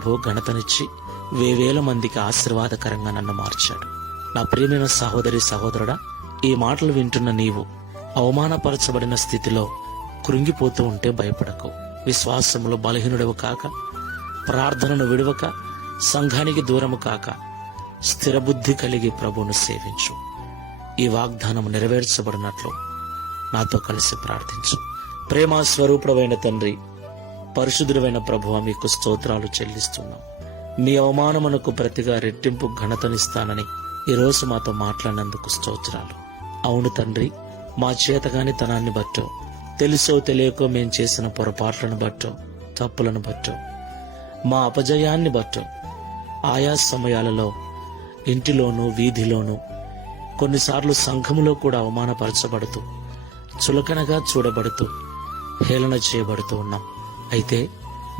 ప్రభు ఘనతనిచ్చి వేవేల మందికి ఆశీర్వాదకరంగా నన్ను మార్చాడు. నా ప్రియమైన సహోదరి సహోదరుడా, ఈ మాటలు వింటున్న నీవు అవమానపరచబడిన స్థితిలో కృంగిపోతూ ఉంటే భయపడకు. విశ్వాసములో బలహీనుడవు కాక, ప్రార్థనను విడవక, సంఘానికి దూరము కాక, స్థిరబుద్ధి కలిగి ప్రభువును సేవించు. ఈ వాగ్దానం నెరవేర్చబడినట్లు నాతో కలిసి ప్రార్థించు. ప్రేమ స్వరూపుడైన తండ్రి, పరిశుద్ధుడైన ప్రభువా, మీకు స్తోత్రాలు చెల్లిస్తున్నాం. మీ అవమానమునకు ప్రతిగా రెట్టింపు ఘనతనిస్తానని ఈరోజు మాతో మాట్లాడినందుకు స్తోత్రాలు. అవును తండ్రి, మా చేతగాని తనాన్ని బట్టో, తెలుసో తెలియకో మేం చేసిన పొరపాట్లను బట్టో, తప్పులను బట్టో, మా అపజయాన్ని బట్టో, ఆయా సమయాలలో ఇంటిలోనూ వీధిలోనూ కొన్నిసార్లు సంఘములో కూడా అవమానపరచబడుతూ, చులకనగా చూడబడుతూ, హేళన చేయబడుతూ ఉన్నాం. అయితే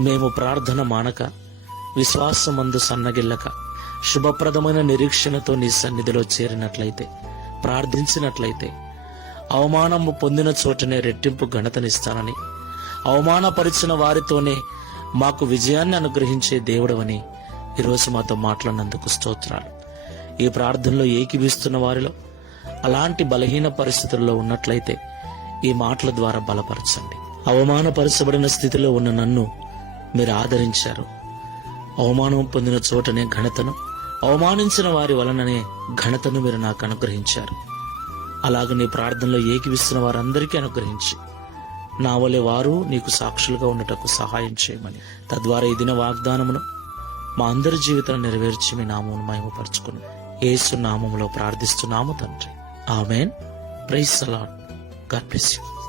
మేము ప్రార్థన మానక, విశ్వాసమందు సన్నగిల్లక, శుభప్రదమైన నిరీక్షణతో నీ సన్నిధిలో చేరినట్లయితే, ప్రార్థించినట్లయితే, అవమానము పొందిన చోటనే రెట్టింపు ఘనతనిస్తానని, అవమానపరిచిన వారితోనే మాకు విజయాన్ని అనుగ్రహించే దేవుడవని ఈరోజు మాతో మాట్లాడినందుకు స్తోత్రాలు. ఈ ప్రార్థనలో ఏకీభిస్తున్న వారిలో అలాంటి బలహీన పరిస్థితుల్లో ఉన్నట్లయితే ఈ మాటల ద్వారా బలపరచండి. అవమానపరచబడిన స్థితిలో ఉన్న నన్ను మీరు ఆదరించారు. అవమానం పొందిన చోటనే ఘనతను, అవమానించిన వారి వలననే ఘనతను మీరు నాకు అనుగ్రహించారు. అలాగే నీ ప్రార్థనలో ఏకీవిస్తున్న వారందరికీ అనుగ్రహించి, నా వలె వారు నీకు సాక్షులుగా ఉండటకు సహాయం చేయమని, తద్వారా ఈ దిన వాగ్దానమును మా అందరి జీవితాన్ని నెరవేర్చి మీ నామమును మహిమపరచుకుని యేసు నామములో ప్రార్థిస్తున్నాము తండ్రి. Amen. Praise the Lord. God bless you.